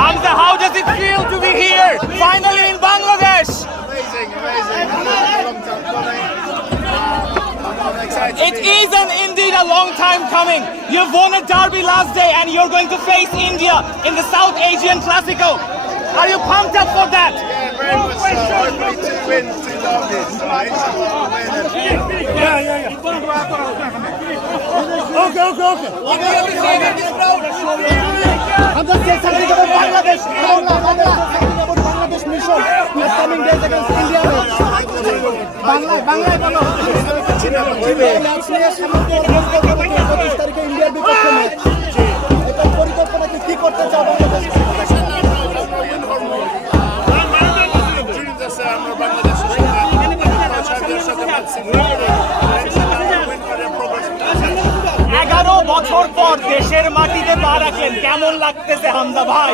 Hamza, how does it feel to be here, finally in Bangladesh? Amazing. Long time coming. I'm excited. It is indeed a long time coming. You've won a derby last day and you're going to face India in the South Asian Classical. Are you pumped up for that? Yeah, very much so. Hopefully to win 2 derbies. So inshallah we'll win and Hamza says something about Bangladesh. Bangladesh mission is coming days against India. বাংলায় বলো match নিয়ে সামনে 25 তারিখে ইন্ডিয়ার বিপক্ষে match এটা পরিকল্পনা কি করতে চাও বাংলাদেশ dreams আছে আমরা বাংলাদেশের সাথে সাথে ম্যাচ 11 বছর পর দেশের মাটিতে পা রাখলেন, কেমন লাগতেছে হামজা ভাই?